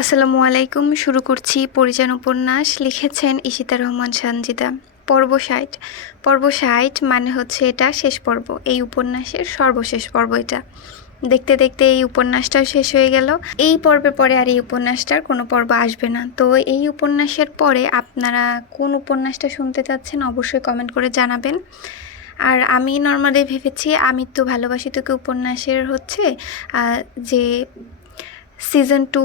আসসালামু আলাইকুম। শুরু করছি পরিজান উপন্যাস। লিখেছেন ঈশিতা রহমান সানজিদা। পর্ব ৬০ মানে হচ্ছে এটা শেষ পর্ব। এই উপন্যাসের সর্বশেষ পর্ব এটা। দেখতে দেখতে এই উপন্যাসটাও শেষ হয়ে গেল। এই পর্বের পরে আর এই উপন্যাসটার কোনো পর্ব আসবে না। তো এই উপন্যাসের পরে আপনারা কোন উপন্যাসটা শুনতে চাচ্ছেন অবশ্যই কমেন্ট করে জানাবেন। আর আমি নর্মালি ভেবেছি আমি তো ভালোবাসি তোকে উপন্যাসের হচ্ছে যে সিজন 2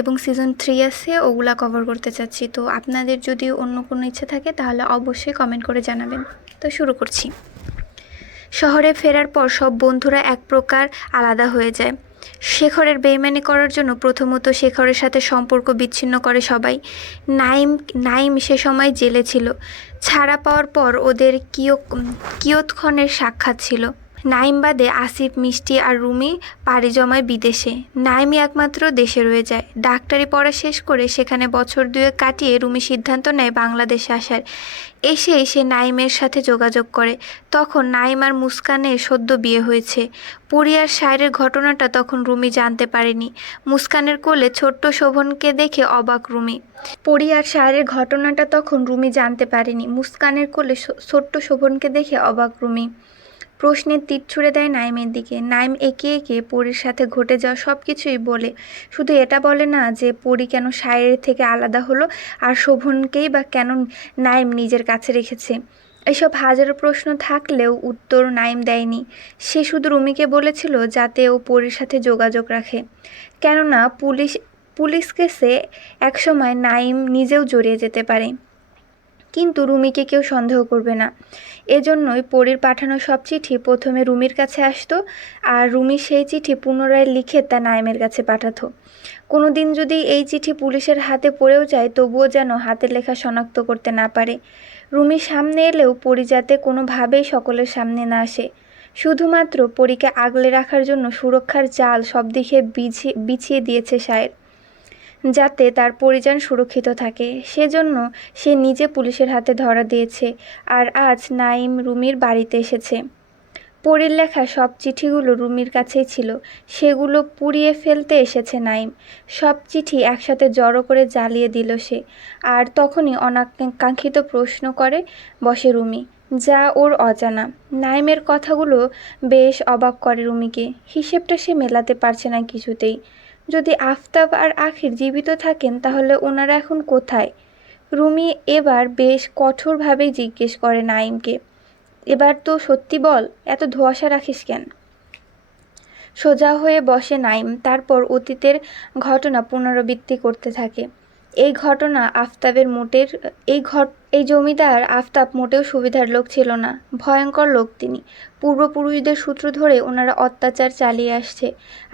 এবং সিজন 3 আছে, ওগুলা কভার করতে চাচ্ছি। তো আপনাদের যদি অন্য কোনো ইচ্ছা থাকে তাহলে অবশ্যই কমেন্ট করে জানাবেন। তো শুরু করছি। শহরে ফেরার পর সব বন্ধুরা এক প্রকার আলাদা হয়ে যায়। শেখরের বেইমানি করার জন্য প্রথমত শেখরের সাথে সম্পর্ক বিচ্ছিন্ন করে সবাই। নাইম সে সময় জেলে ছিল। ছাড়া পাওয়ার পর ওদের কিয়ৎক্ষণের সাক্ষাৎ ছিল। নাইম বাদে আসিফ, মিষ্টি আর রুমি পাড়ি জমায় বিদেশে। নাইমই একমাত্র দেশে রয়ে যায়। ডাক্তারি পড়া শেষ করে সেখানে বছর 2 কাটিয়ে রুমি সিদ্ধান্ত নেয় বাংলাদেশে আসার। এসেই সে নাইমের সাথে যোগাযোগ করে। তখন নাইম আর মুস্কানের সদ্য বিয়ে হয়েছে। পরি আর সায়রের ঘটনাটা তখন রুমি জানতে পারেনি। মুস্কানের কোলে ছোট্ট শোভনকে দেখে অবাক রুমি। পরি আর সায়রের ঘটনাটা তখন রুমি জানতে পারেনি। মুস্কানের কোলে ছোট্ট শোভনকে দেখে অবাক রুমি। প্রশ্নের তীর ছুঁড়ে দেয় নাইমের দিকে। নাইম একে একে পরির সাথে ঘটে যাওয়া সব কিছুই বলে। শুধু এটা বলে না যে পরি কেন সায়রের থেকে আলাদা হলো, আর শোভনকেই বা কেন নাইম নিজের কাছে রেখেছে। এসব হাজারো প্রশ্ন থাকলেও উত্তর নাইম দেয়নি। সে শুধু রুমিকে বলেছিল যাতে ও পরির সাথে যোগাযোগ রাখে। কেননা পুলিশ কেসে একসময় নাইম নিজেও জড়িয়ে যেতে পারে। কিন্তু রুমিকে কেউ সন্দেহ করবে না। এজন্যই পরির পাঠানো সব চিঠি প্রথমে রুমির কাছে আসতো, আর রুমি সেই চিঠি পুনরায় লিখে তা নাইমের কাছে পাঠাতো। কোনো দিন যদি এই চিঠি পুলিশের হাতে পড়েও যায়, তবুও যেন হাতের লেখা শনাক্ত করতে না পারে। রুমির সামনে এলেও পরি যাতে কোনোভাবেই সকলের সামনে না আসে। শুধুমাত্র পরিকে আগলে রাখার জন্য সুরক্ষার জাল সব দিকে বিছিয়ে দিয়েছে সায়ের, যাতে তার পরিজন সুরক্ষিত থাকে। সেজন্য সে নিজে পুলিশের হাতে ধরা দিয়েছে। আর আজ নাইম রুমির বাড়িতে এসেছে। পরির লেখা সব চিঠিগুলো রুমির কাছেই ছিল। সেগুলো পুড়িয়ে ফেলতে এসেছে নাইম। সব চিঠি একসাথে জড়ো করে জ্বালিয়ে দিল সে। আর তখনই অনাকাঙ্ক্ষিত প্রশ্ন করে বসে রুমি, যা ওর অজানা। নাইমের কথাগুলো বেশ অবাক করে রুমিকে। হিসেবটা সে মেলাতে পারছে না কিছুতেই। যদি আফতাব আর আখির জীবিত থাকেন তাহলে ওনারা এখন কোথায়? রুমি এবার বেশ কঠোরভাবেই জিজ্ঞেস করে নাইমকে, এবার তো সত্যি বল, এত ধোঁয়াশা রাখিস কেন? সোজা হয়ে বসে নাইম। তারপর অতীতের ঘটনা পুনরাবৃত্তি করতে থাকে। এই ঘটনা আফতাবের মোটের এই জমিদার আফতাব মোটেও সুবিধার লোক ছিল না। ভয়ঙ্কর লোক তিনি। পূর্বপুরুষদের সূত্র ধরে ওনারা অত্যাচার চালিয়ে আসছে।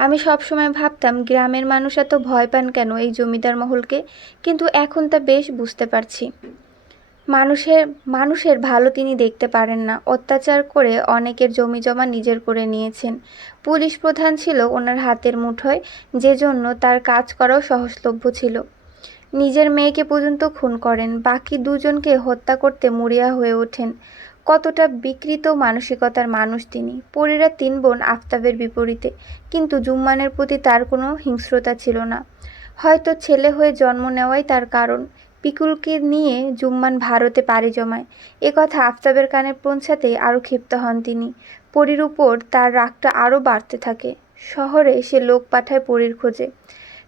আমি সবসময় ভাবতাম গ্রামের মানুষ এত ভয় পান কেন এই জমিদার মহলকে, কিন্তু এখন তা বেশ বুঝতে পারছি। মানুষের ভালো তিনি দেখতে পারেন না। অত্যাচার করে অনেকের জমিজমা নিজের করে নিয়েছেন। পুলিশ প্রধান ছিল ওনার হাতের মুঠোয়, যে জন্য তার কাজ করাও সহজলভ্য ছিল। নিজের মেয়েকে পর্যন্ত খুন করেন, বাকি 2জনকে হত্যা করতে মরিয়া হয়ে ওঠেন। কতটা বিকৃত মানসিকতার মানুষ তিনি। পরীরা 3 বোন আফতাবের বিপরীতে, কিন্তু জুম্মানের প্রতি তার কোনো হিংস্রতা ছিল না। হয়তো ছেলে হয়ে জন্ম নেওয়াই তার কারণ। পিকুলকে নিয়ে জুম্মান ভারতে পাড়ি জমায়। কথা আফতাবের কানে পৌঁছাতেই আরও ক্ষিপ্ত হন তিনি। পরীর উপর তার রাগটা আরও বাড়তে থাকে। শহরে সে লোক পাঠায় পরীর খোঁজে।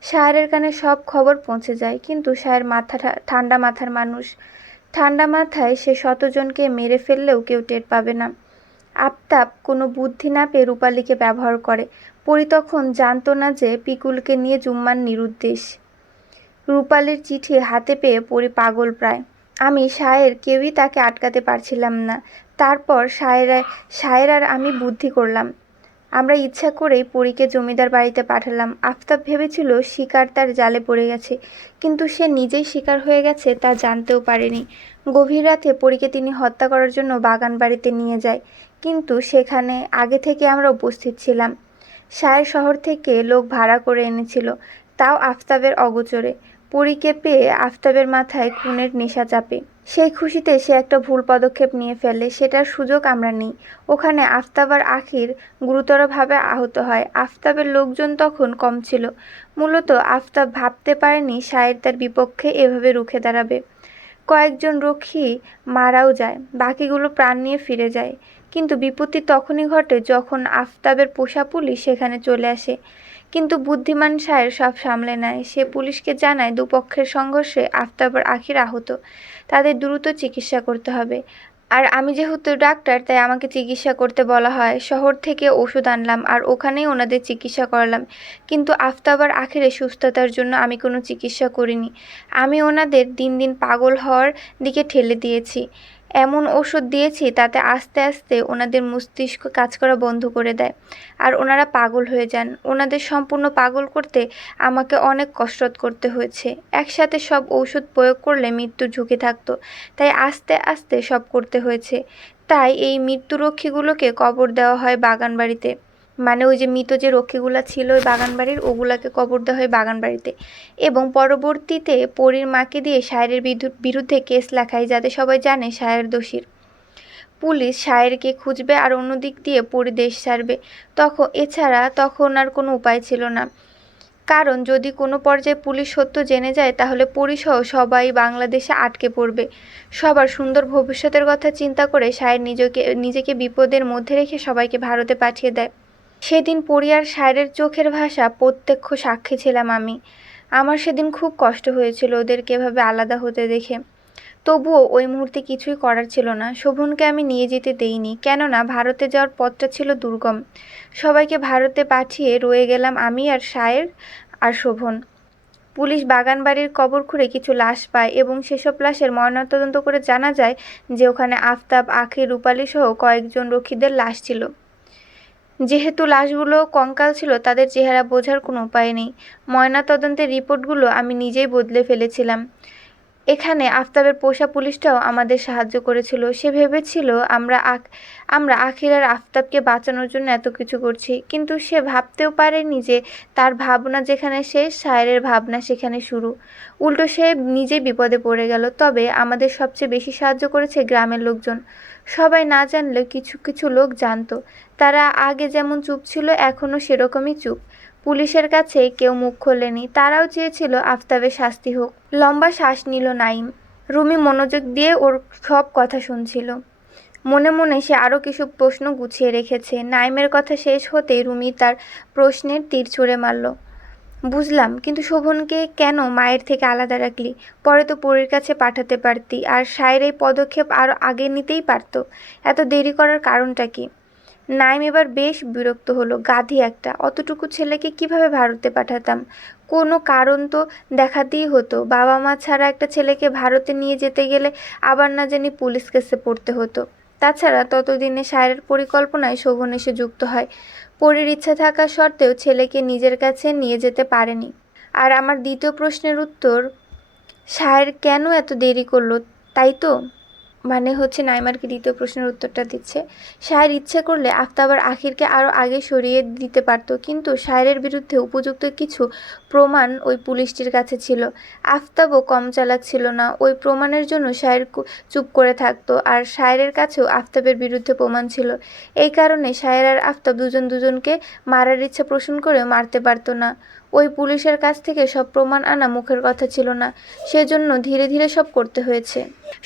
সায়েরের কানে সব খবর পৌঁছে যায়, কিন্তু সায়ের ঠান্ডা মাথার মানুষ। ঠান্ডা মাথায় সে 100জনকে মেরে ফেললেও কেউ টের পাবে না। আফতাব কোনো বুদ্ধি না পেয়ে রূপালীকে ব্যবহার করে। পরি তখন জানতো না যে পিকুলকে নিয়ে জুম্মান নিরুদ্দেশ। রূপালীর চিঠি হাতে পেয়ে পরি পাগল প্রায়। আমি, সায়ের কেউই তাকে আটকাতে পারছিলাম না। তারপর সায়ের আর আমি বুদ্ধি করলাম। আমরা ইচ্ছা করেই পরীকে জমিদার বাড়িতে পাঠালাম। আফতাব ভেবেছিল শিকার তার জালে পড়ে গেছে, কিন্তু সে নিজেই শিকার হয়ে গেছে তা জানতেও পারেনি। গভীর রাতে পরীকে তিনি হত্যা করার জন্য বাগান বাড়িতে নিয়ে যায়, কিন্তু সেখানে আগে থেকে আমরা উপস্থিত ছিলাম। সায়ের শহর থেকে লোক ভাড়া করে এনেছিল, তাও আফতাবের অগোচরে। পরীকে পেয়ে আফতাবের মাথায় খুনের নেশা চাপে। সেই খুশিতে সে একটা ভুল পদক্ষেপ নিয়ে ফেলে, সেটার সুযোগ আমরা নিই। ওখানে আফতাব আর আখির গুরুতরভাবে আহত হয়। আফতাবের লোকজন তখন কম ছিল। মূলত আফতাব ভাবতে পারেনি শায়ের তার বিপক্ষে এভাবে রুখে দাঁড়াবে। কয়েকজন রক্ষী মারাও যায়, বাকিগুলো প্রাণ নিয়ে ফিরে যায়। কিন্তু বিপত্তি তখনই ঘটে যখন আফতাবের পোষা পুলিশ সেখানে চলে আসে। কিন্তু বুদ্ধিমান শায়ের সব সামলে নেয়। সে পুলিশকে জানায় দুপক্ষের সংঘর্ষে আফতাব আর আখির আহত, তাদের দ্রুত চিকিৎসা করতে হবে। আর আমি যেহেতু ডাক্তার, তাই আমাকে চিকিৎসা করতে বলা হয়। শহর থেকে ওষুধ আনলাম আর ওখানেই ওনাদের চিকিৎসা করালাম। কিন্তু আফতাব আর আখিরের সুস্থতার জন্য আমি কোনো চিকিৎসা করিনি। আমি ওনাদের দিন দিন পাগল হওয়ার দিকে ঠেলে দিয়েছি। এমন ওষুধ দিয়েছি তাতে আস্তে আস্তে ওনাদের মস্তিষ্ক কাজ করা বন্ধ করে দেয় আর ওনারা পাগল হয়ে যান। ওনাদের সম্পূর্ণ পাগল করতে আমাকে অনেক কসরত করতে হয়েছে। একসাথে সব ঔষধ প্রয়োগ করলে মৃত্যুর ঝুঁকি থাকতো, তাই আস্তে আস্তে সব করতে হয়েছে। তাই এই মৃত্যুরক্ষীগুলোকে কবর দেওয়া হয় বাগানবাড়িতে। মানে ওই যে মৃত যে রক্ষীগুলা ছিল ওই বাগানবাড়ির, ওগুলাকে কবর দেওয়া হয় বাগানবাড়িতে। এবং পরবর্তীতে পরীর মাকে দিয়ে শায়েরের বিরুদ্ধে কেস লেখায়, যাতে সবাই জানে শায়ের দোষী। পুলিশ শায়েরকে খুঁজবে আর অন্যদিক দিয়ে পরী দেশ ছাড়বে। এছাড়া তখন আর কোনো উপায় ছিল না, কারণ যদি কোনো পর্যায়ে পুলিশ সত্য জেনে যায় তাহলে পরীসহ সবাই বাংলাদেশে আটকে পড়বে। সবার সুন্দর ভবিষ্যতের কথা চিন্তা করে শায়ের নিজেকে বিপদের মধ্যে রেখে সবাইকে ভারতে পাঠিয়ে দেয়। সেদিন পরী আর শায়েরের চোখের ভাষা প্রত্যক্ষ সাক্ষী ছিলাম আমি। আমার সেদিন খুব কষ্ট হয়েছিল ওদেরকে এভাবে আলাদা হতে দেখে। তবুও ওই মুহূর্তে কিছুই করার ছিল না। শোভনকে আমি নিয়ে যেতে দেইনি, কেননা ভারতে যাওয়ার পথটা ছিল দুর্গম। সবাইকে ভারতে পাঠিয়ে রয়ে গেলাম আমি আর শায়ের আর শোভন। পুলিশ বাগানবাড়ির কবর খুঁড়ে কিছু লাশ পায় এবং সেসব লাশের ময়নাতদন্ত করে জানা যায় যে ওখানে আফতাব, আখির, রূপালী সহ কয়েকজন রক্ষীদের লাশ ছিল। যেহেতু লাশগুলো কঙ্কাল ছিল, তাদের চেহারা বোঝার কোনো উপায় নেই। ময়নাতদন্তের রিপোর্টগুলো আমি নিজেই বদলে ফেলেছিলাম। এখানে আফতাবের পোষা পুলিশটাও আমাদের সাহায্য করেছিল। সে ভেবেছিল আমরা আখির আর আফতাবকে বাঁচানোর জন্য এত কিছু করছি, কিন্তু সে ভাবতেও পারেনি যে তার ভাবনা যেখানে শেষ, শায়েরের ভাবনা সেখানে শুরু। উল্টো সে নিজেই বিপদে পড়ে গেল। তবে আমাদের সবচেয়ে বেশি সাহায্য করেছে গ্রামের লোকজন। সবাই না জানলেও কিছু কিছু লোক জানতো। তারা আগে যেমন চুপ ছিল, এখনও সেরকমই চুপ। পুলিশের কাছে কেউ মুখ খোলেনি। তারাও চেয়েছিল আফতাবের শাস্তি হোক। লম্বা শ্বাস নিল নাইম। রুমি মনোযোগ দিয়ে ওর সব কথা শুনছিল। মনে মনে সে আরও কিছু প্রশ্ন গুছিয়ে রেখেছে। নাইমের কথা শেষ হতেই রুমি তার প্রশ্নের তীর ছুঁড়ে মারল। বুঝলাম, কিন্তু শোভনকে কেন মায়ের থেকে আলাদা রাখলি? পরে তো পরীর কাছে পাঠাতে পারতি, আর শায়ের এই পদক্ষেপ আরও আগে নিতেই পারত। এত দেরি করার কারণটা কি? নাইম এবার বেশ বিরক্ত হলো। গাধি একটা, অতটুকু ছেলেকে কিভাবে ভারতে পাঠাতাম? কোনো কারণ তো দেখাতেই হতো। বাবা মা ছাড়া একটা ছেলেকে ভারতে নিয়ে যেতে গেলে আবার না জানি পুলিশ কেসে পড়তে হতো। তাছাড়া ততদিনে শায়ের পরিকল্পনায় শোভন এসে যুক্ত হয়। পরীর ইচ্ছা থাকা সত্ত্বেও ছেলেকে নিজের কাছে নিয়ে যেতে পারেনি। আর আমার দ্বিতীয় প্রশ্নের উত্তর, শায়ের কেন এত দেরি করলো, তাই তো? মানে হচ্ছে নাইমারকে দ্বিতীয় প্রশ্নের উত্তরটা দিচ্ছে। শায়ের ইচ্ছে করলে আফতাব আর আখিরকে আরও আগে সরিয়ে দিতে পারত, কিন্তু শায়েরের বিরুদ্ধে উপযুক্ত কিছু প্রমাণ ওই পুলিশটির কাছে ছিল। আফতাবও কম চালাক ছিল না। ওই প্রমাণের জন্য শায়ের চুপ করে থাকতো, আর শায়েরের কাছেও আফতাবের বিরুদ্ধে প্রমাণ ছিল। এই কারণে শায়ের আর আফতাব দুজনকে মারার ইচ্ছা পোষণ করেও মারতে পারত না। ওই পুলিশের কাছ থেকে সব প্রমাণ আনা মুখের কথা ছিল না, সেজন্য ধীরে ধীরে সব করতে হয়েছে।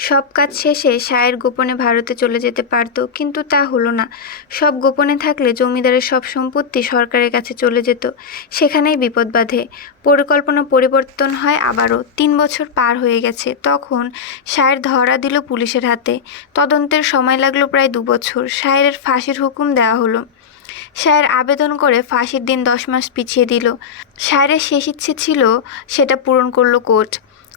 সব কাজ শেষে শায়ের গোপনে ভারতে চলে যেতে পারত, কিন্তু তা হলো না। সব গোপনে থাকলে জমিদারের সব সম্পত্তি সরকারের কাছে চলে যেত। সেখানেই বিপদ বাধে। পরিকল্পনা পরিবর্তন হয় আবারও। 3 বছর পার হয়ে গেছে। তখন শায়ের ধরা দিল পুলিশের হাতে। তদন্তের সময় লাগলো প্রায় 2 বছর। শায়েরের ফাঁসির হুকুম দেওয়া হলো। শায়ের আবেদন করে ফাঁসির দিন 10 মাস পিছিয়ে দিল। শায়েরের শেষ ইচ্ছে ছিল, সেটা পূরণ করলো কোর্ট।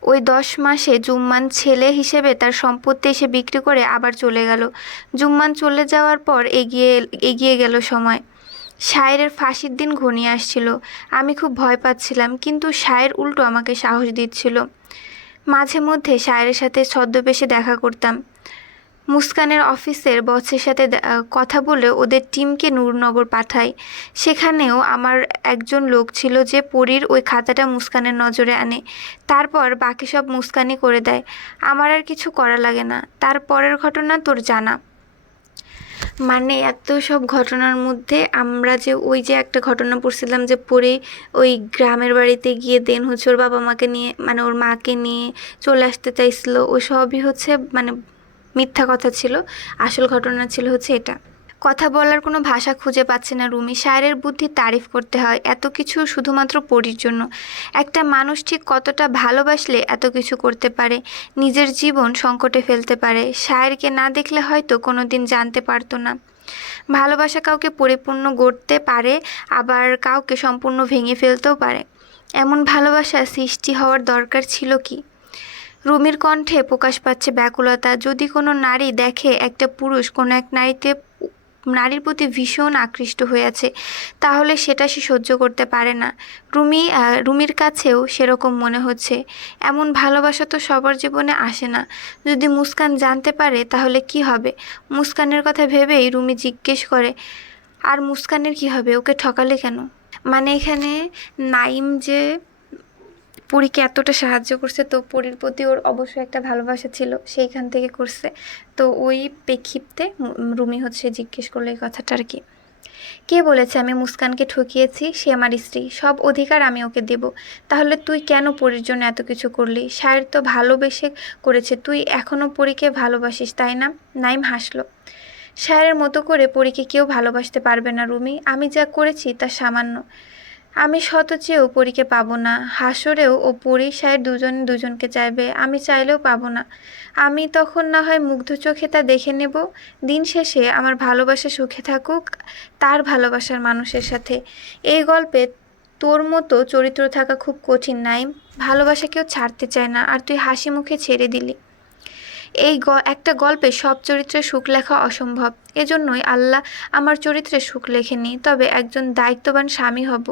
ওই 10 মাসে জুম্মান ছেলে হিসেবে তার সম্পত্তি এসে বিক্রি করে আবার চলে গেল। জুম্মান চলে যাওয়ার পর এগিয়ে গেল সময়। শায়েরের ফাঁসির দিন ঘনিয়ে আসছিল। আমি খুব ভয় পাচ্ছিলাম, কিন্তু শায়ের উল্টো আমাকে সাহস দিচ্ছিল। মাঝে মধ্যে শায়েরের সাথে ছদ্মবেশে দেখা করতাম। মুস্কানের অফিসের বসের সাথে কথা বলে ওদের টিমকে নূরনগর পাঠায়। সেখানেও আমার একজন লোক ছিল যে পরীর ওই খাতাটা মুস্কানের নজরে আনে। তারপর বাকি সব মুস্কানই করে দেয়। আমার আর কিছু করা লাগে না। তারপরের ঘটনা তোর জানা। মানে এত সব ঘটনার মধ্যে আমরা যে ওই যে একটা ঘটনা পড়ছিলাম যে পরে ওই গ্রামের বাড়িতে গিয়ে দেন হচ্ছে ওর বাবা মাকে নিয়ে, মানে ওর মাকে নিয়ে চলে আসতে চাইছিল, ওই সবই হচ্ছে মানে মিথ্যা কথা ছিল। আসল ঘটনা ছিল হচ্ছে এটা। কথা বলার কোনো ভাষা খুঁজে পাচ্ছে না রুমি। শায়েরের বুদ্ধির তারিফ করতে হয়। এত কিছু শুধুমাত্র পরীর জন্য। একটা মানুষ ঠিক কতটা ভালোবাসলে এত কিছু করতে পারে, নিজের জীবন সংকটে ফেলতে পারে। শায়েরকে না দেখলে হয়তো কোনো দিন জানতে পারতো না। ভালোবাসা কাউকে পরিপূর্ণ গড়তে পারে, আবার কাউকে সম্পূর্ণ ভেঙে ফেলতেও পারে। এমন ভালোবাসা সৃষ্টি হওয়ার দরকার ছিল কি? রুমির কণ্ঠে প্রকাশ পাচ্ছে ব্যাকুলতা। যদি কোনো নারী দেখে একটা পুরুষ কোনো এক নারীর প্রতি ভীষণ আকৃষ্ট হয়ে আছে, তাহলে সেটা সে সহ্য করতে পারে না। রুমির কাছেও সেরকম মনে হচ্ছে। এমন ভালোবাসা তো সবার জীবনে আসে না। যদি মুস্কান জানতে পারে তাহলে কি হবে? মুস্কানের কথা ভেবেই রুমি জিজ্ঞেস করে, আর মুস্কানের কি হবে? ওকে ঠকালে কেন? মানে এখানে নাইম যে পরীকে এতটা সাহায্য করছে, তো পরীর প্রতি ওর অবশ্যই একটা ভালোবাসা ছিল, সেইখান থেকে করছে। তো ওই প্রেক্ষিপ্তে রুমি হচ্ছে জিজ্ঞেস করলো এই কথাটা আর কি। কে বলেছে আমি মুস্কানকে ঠকিয়েছি? সে আমার স্ত্রী, সব অধিকার আমি ওকে দেব। তাহলে তুই কেন পরীর জন্য এত কিছু করলি? শায়ের তো ভালোবেসে করেছে, তুই এখনও পরীকে ভালোবাসিস তাই না? নাইম হাসলো। শায়ের মতো করে পরীকে কেউ ভালোবাসতে পারবে না রুমি। আমি যা করেছি তা সামান্য। আমি শত চেয়েও পরীকে পাবো না। হাসরেও ও পরী শায়ের দুজনে দুজনকে চাইবে, আমি চাইলেও পাবো না। আমি তখন না হয় মুগ্ধ চোখে তা দেখে নেব। দিন শেষে আমার ভালোবাসা সুখে থাকুক তার ভালোবাসার মানুষের সাথে। এই গল্পে তোর মতো চরিত্র থাকা খুব কঠিন নাইম। ভালোবাসা কেউ ছাড়তে চায় না, আর তুই হাসি মুখে ছেড়ে দিলি। একটা গল্পে সব চরিত্রে সুখ লেখা অসম্ভব। এজন্যই আল্লাহ আমার চরিত্রে সুখ লেখেনি, তবে একজন দায়িত্ববান স্বামী হব।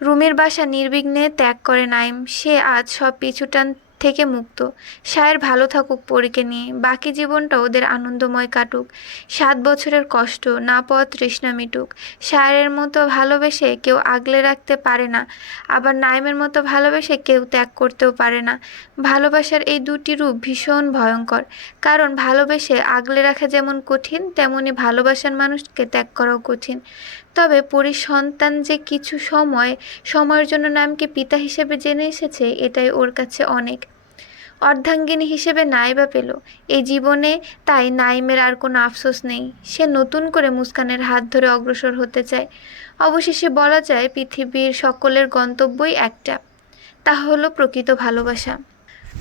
রুমির বাসা নির্বিঘ্নে ত্যাগ করে নাইম। সে আজ সব পিছুটান থেকে মুক্ত। শায়ের ভালো থাকুক পরীকে নিয়ে, বাকি জীবনটা ওদের আনন্দময় কাটুক। 7 বছরের কষ্ট না পাওয়া তৃষ্ণা মিটুক। শায়ের মতো ভালোবেসে কেউ আগলে রাখতে পারে না, আবার নাইমের মতো ভালোবেসে কেউ ত্যাগ করতেও পারে না। ভালোবাসার এই দুটি রূপ ভীষণ ভয়ঙ্কর। কারণ ভালোবেসে আগলে রাখা যেমন কঠিন, তেমনি ভালোবাসার মানুষকে ত্যাগ করাও কঠিন। তবে পরীর সন্তান যে কিছু সময়ের জন্য নাইমকে পিতা হিসেবে জেনে এসেছে, এটাই ওর কাছে অনেক। অর্ধাঙ্গিনী হিসেবে নাইবা পেল এই জীবনে, তাই নাইমের আর কোনো আফসোস নেই। সে নতুন করে মুস্কানের হাত ধরে অগ্রসর হতে চায়। অবশেষে বলা যায় পৃথিবীর সকলের গন্তব্যই একটা, তা হলো প্রকৃত ভালোবাসা।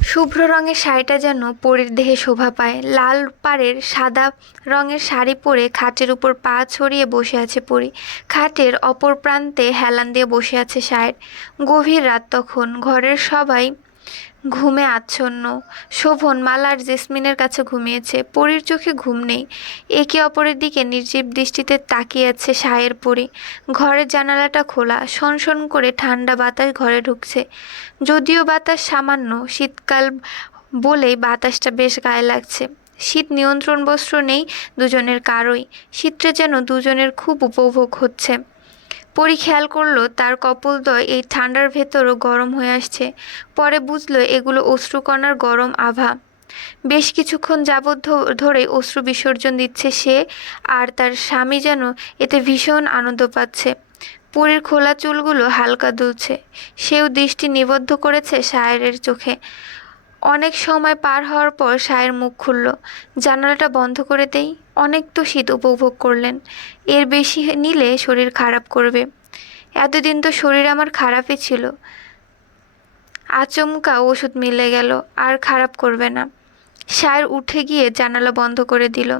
শুভ্র রঙের শাড়িটা যেন পরীর দেহে শোভা পায়। লাল পাড়ের সাদা রঙের শাড়ি পরে খাটের উপর পা ছড়িয়ে বসে আছে পরী। খাটের অপর প্রান্তে হেলান দিয়ে বসে আছে শায়ের। গভীর রাত তখন। ঘরের সবাই ঘুমে আচ্ছন্ন। শোভন, মালা আর জেসমিনের কাছে ঘুমিয়েছে। পরীর চোখে ঘুম নেই। একে অপরের দিকে নির্জীব দৃষ্টিতে তাকিয়ে আছে শায়ের পরী। ঘরের জানালাটা খোলা, সনসন করে ঠান্ডা বাতাস ঘরে ঢুকছে। যদিও বাতাস সামান্য, শীতকাল বলেই বাতাসটা বেশ গায়ে লাগছে। শীত নিয়ন্ত্রণ বস্ত্র নেই দুজনের কারোই। শীতটা যেন দুজনের খুব উপভোগ হচ্ছে। পরী খেয়াল করলো তার কপোলদ্বয় এই ঠান্ডার ভেতরও গরম হয়ে আসছে। পরে বুঝলো এগুলো অশ্রুকণার গরম আভা। বেশ কিছুক্ষণ যাবৎ ধরে অশ্রু বিসর্জন দিচ্ছে সে, আর তার স্বামী যেন এতে ভীষণ আনন্দ পাচ্ছে। পরীর খোলা চুলগুলো হালকা দুলছে। সেও দৃষ্টি নিবদ্ধ করেছে শায়েরের চোখে। অনেক সময় পার হওয়ার পর শায়ের মুখ খুলল, জানালাটা বন্ধ করে দেই। অনেক তো শীত উপভোগ করলেন, এর বেশি নিলে শরীর খারাপ করবে। এতদিন তো শরীর আমার খারাপই ছিল, আচমকা ওষুধ মিলে গেল, আর খারাপ করবে না। শায়ের উঠে গিয়ে জানালা বন্ধ করে দিল।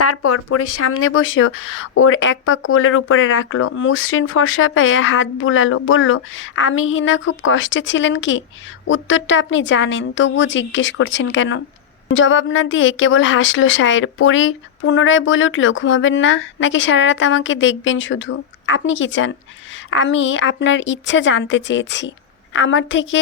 তারপর পরীর সামনে বসেও ওর এক পা কোলের উপরে রাখলো। মসৃণ ফর্সা পায়ে হাত বুলালো, বলল, আমি হিনা খুব কষ্টে ছিলেন কি? উত্তরটা আপনি জানেন, তবুও জিজ্ঞেস করছেন কেন? জবাব না দিয়ে কেবল হাসলো শায়ের। পরী পুনরায় বলে উঠল, ঘুমাবেন না নাকি সারা রাত আমাকে দেখবেন শুধু? আপনি কি চান? আমি আপনার ইচ্ছা জানতে চেয়েছি। আমার থেকে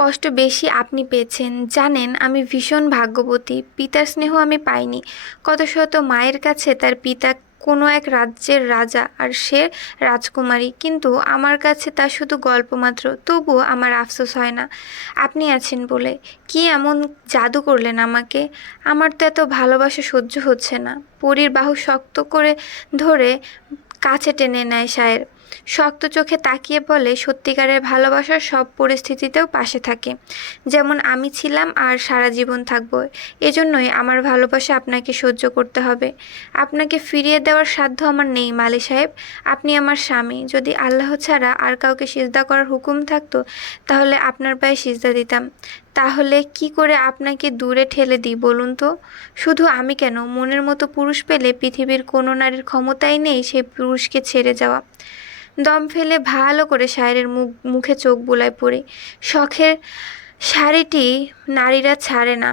কষ্ট বেশি আপনি পেয়েছেন। জানেন আমি ভীষণ ভাগ্যবতী, পিতার স্নেহ আমি পাইনি। কত শত মায়ের কাছে তার পিতা কোনো এক রাজ্যের রাজা আর সে রাজকুমারী, কিন্তু আমার কাছে তা শুধু গল্প মাত্র। তবুও আমার আফসোস হয় না আপনি আছেন বলে। কি এমন জাদু করলেন আমাকে? আমার তো এত ভালোবাসা সহ্য হচ্ছে না। পরীর বাহু শক্ত করে ধরে কাছে টেনে নেয় সায়ের, শক্ত চোখে তাকিয়ে বলে, সত্যিকারের ভালোবাসার সব পরিস্থিতিতেও পাশে থাকে, যেমন আমি ছিলাম আর সারা জীবন থাকবো। এজন্যই আমার ভালোবাসা আপনাকে সহ্য করতে হবে। আপনাকে ফিরিয়ে দেওয়ার সাধ্য আমার নেই মালি সাহেব। আপনি আমার স্বামী। যদি আল্লাহ ছাড়া আর কাউকে সিজদা করার হুকুম থাকতো তাহলে আপনার পায়ে সিজদা দিতাম। তাহলে কি করে আপনাকে দূরে ঠেলে দিই বলুন তো? শুধু আমি কেন, মনের মতো পুরুষ পেলে পৃথিবীর কোনো নারীর ক্ষমতাই নেই সেই পুরুষকে ছেড়ে যাওয়া। দম ফেলে ভালো করে শায়েরের মুখে চোখ বুলায় পড়ে। শখের শাড়িটি নারীরা ছাড়ে না,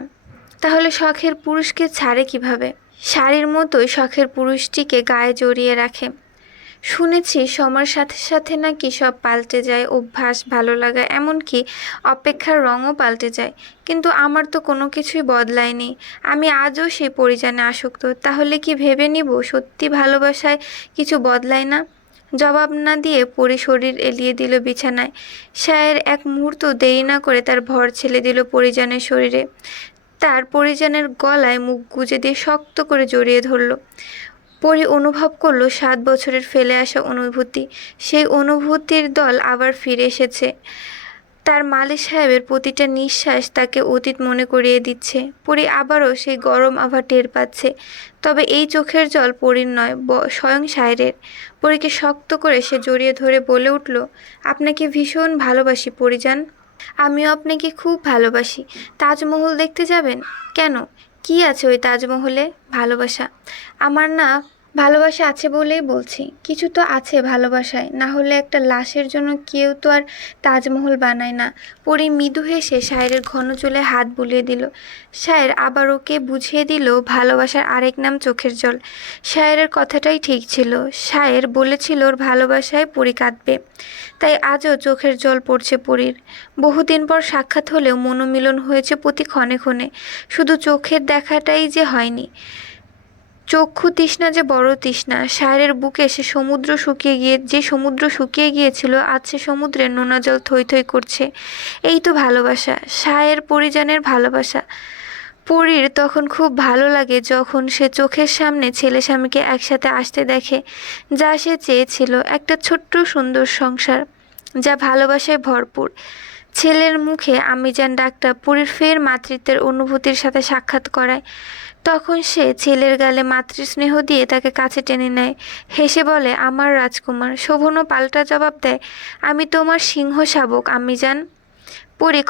তাহলে শখের পুরুষকে ছাড়ে কিভাবে? শাড়ির মতোই শখের পুরুষটিকে গায়ে জড়িয়ে রাখে। শুনেছি সময়ের সাথে সাথে নাকি সব পাল্টে যায়, অভ্যাস, ভালো লাগা, এমনকি অপেক্ষার রঙও পাল্টে যায়। কিন্তু আমার তো কোনো কিছুই বদলায়নি। আমি আজও সেই পরিজানে আসক্ত। তাহলে কি ভেবে নিব সত্যি ভালোবাসায় কিছু বদলায় না? জবাব না দিয়ে পরি শরীর এলিয়ে দিল বিছানায়। শায়ের এক মুহূর্ত দেরি না করে তার ভর ছেলে দিল পরিজানের শরীরে। তার পরিজানের গলায় মুখ গুজে দিয়ে শক্ত করে জড়িয়ে ধরল। পরি অনুভব করলো 7 বছরের ফেলে আসা অনুভূতি। সেই অনুভূতির দল আবার ফিরে এসেছে। তার মালি সাহেবের প্রতিটা নিঃশ্বাস তাকে অতীত মনে করিয়ে দিচ্ছে। পরি আবারও সেই গরম আভা টের পাচ্ছে। তবে এই চোখের জল পরির নয়, স্বয়ং শায়েরের। পরিকে শক্ত করে সে জড়িয়ে ধরে বলে উঠল, আপনাকে ভীষণ ভালোবাসি পরিজান। আমিও আপনাকে খুব ভালোবাসি। তাজমহল দেখতে যাবেন? কেন, কি আছে ওই তাজমহলে? ভালোবাসা। আমার না ভালোবাসা আছে বলেই বলছি। কিছু তো আছে ভালোবাসায়, না হলে একটা লাশের জন্য কেউ তো আর তাজমহল বানায় না। পরি মৃদু হেসে শায়েরের ঘন চুলে হাত বুলিয়ে দিল। শায়ের আবার ওকে বুঝিয়ে দিল ভালোবাসার আরেক নাম চোখের জল। শায়েরের কথাটাই ঠিক ছিল। শায়ের বলেছিল ওর ভালোবাসায় পরি কাঁদবে। তাই আজও চোখের জল পড়ছে পরির। বহুদিন পর সাক্ষাৎ হলেও মনোমিলন হয়েছে প্রতি ক্ষণে ক্ষণে। শুধু চোখের দেখাটাই যে হয়নি, চক্ষু তৃষ্ণা যে বড় তৃষ্ণা। শায়েরের বুকে যে সমুদ্র শুকিয়ে গিয়েছিল, আজ সে সমুদ্রের নোনা জল থই থই করছে। এই তো ভালোবাসা, শায়ের পরিজানের ভালোবাসা। পরীর তখন খুব ভালো লাগে যখন সে চোখের সামনে ছেলে স্বামীকে একসাথে আসতে দেখে। যা সে চেয়েছিল, একটা ছোট্ট সুন্দর সংসার যা ভালোবাসায় ভরপুর। ছেলের মুখে আম্মিজান ডাকটা পরীর ফের মাতৃত্বের অনুভূতির সাথে সাক্ষাৎ করায়। তখন সে ছেলের গালে মাতৃস্নেহ দিয়ে তাকে কাছে টেনে নেয়, হেসে বলে, আমার রাজকুমার। শোভনও পাল্টা জবাব দেয়, আমি তোমার সিংহ শাবক আম্মিজান। পরি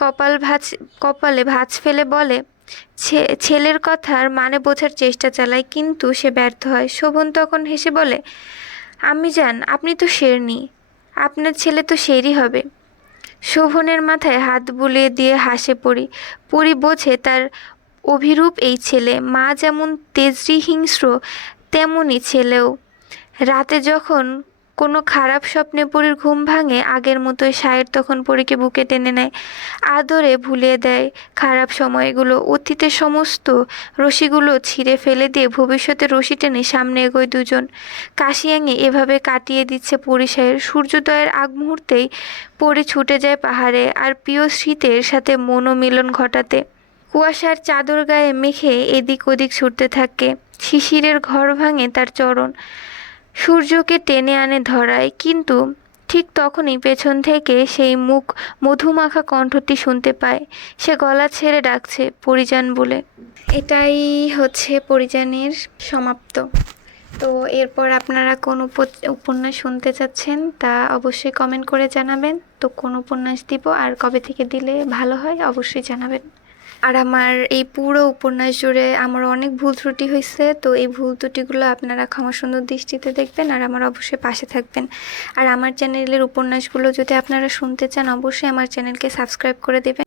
কপালে ভাঁজ ফেলে বলে, ছেলের কথার মানে বোঝার চেষ্টা চালায়, কিন্তু সে ব্যর্থ হয়। শোভন তখন হেসে বলে, আম্মিজান আপনি তো শেরনি, আপনার ছেলে তো শেরই হবে। শোভনের মাথায় হাত বুলিয়ে দিয়ে হাসে পরি। পরি বোঝে তার অভিরূপ এই ছেলে। মা যেমন তেজরি হিংস্র, তেমনই ছেলেও। রাতে যখন কোনো খারাপ স্বপ্নে পরীর ঘুম ভাঙে, আগের মতোই শায়ের তখন পরীকে বুকে টেনে নেয়, আদরে ভুলিয়ে দেয় খারাপ সময়গুলো। অতীতের সমস্ত রশিগুলো ছিঁড়ে ফেলে দিয়ে ভবিষ্যতে রশি টেনে সামনে এগোয় দুজন। কাশিয়াঙে এভাবে কাটিয়ে দিচ্ছে পরি শায়ের। সূর্যোদয়ের আগ মুহূর্তেই পরি ছুটে যায় পাহাড়ে, আর প্রিয় স্মৃতির সাথে মনোমিলন ঘটাতে। কুয়াশার চাদর গায়ে মেখে এদিক ওদিক ছুটতে থাকে। শিশিরের ঘর ভাঙে তার চরণ, সূর্যকে টেনে আনে ধরায়। কিন্তু ঠিক তখনই পেছন থেকে সেই মধুমাখা কণ্ঠটি শুনতে পায়। সে গলা ছেড়ে ডাকছে পরিজান বলে। এটাই হচ্ছে পরিজানের সমাপ্ত। তো এরপর আপনারা কোন উপন্যাস শুনতে চাচ্ছেন তা অবশ্যই কমেন্ট করে জানাবেন। তো কোন উপন্যাস দিব আর কবে থেকে দিলে ভালো হয় অবশ্যই জানাবেন। আর আমার এই পুরো উপন্যাস জুড়ে আমার অনেক ভুল ত্রুটি হয়েছে, তো এই ভুল ত্রুটিগুলো আপনারা ক্ষমা সুন্দর দৃষ্টিতে দেখবেন আর আমার অবশ্যই পাশে থাকবেন। আর আমার চ্যানেলের উপন্যাসগুলো যদি আপনারা শুনতে চান অবশ্যই আমার চ্যানেলকে সাবস্ক্রাইব করে দেবেন।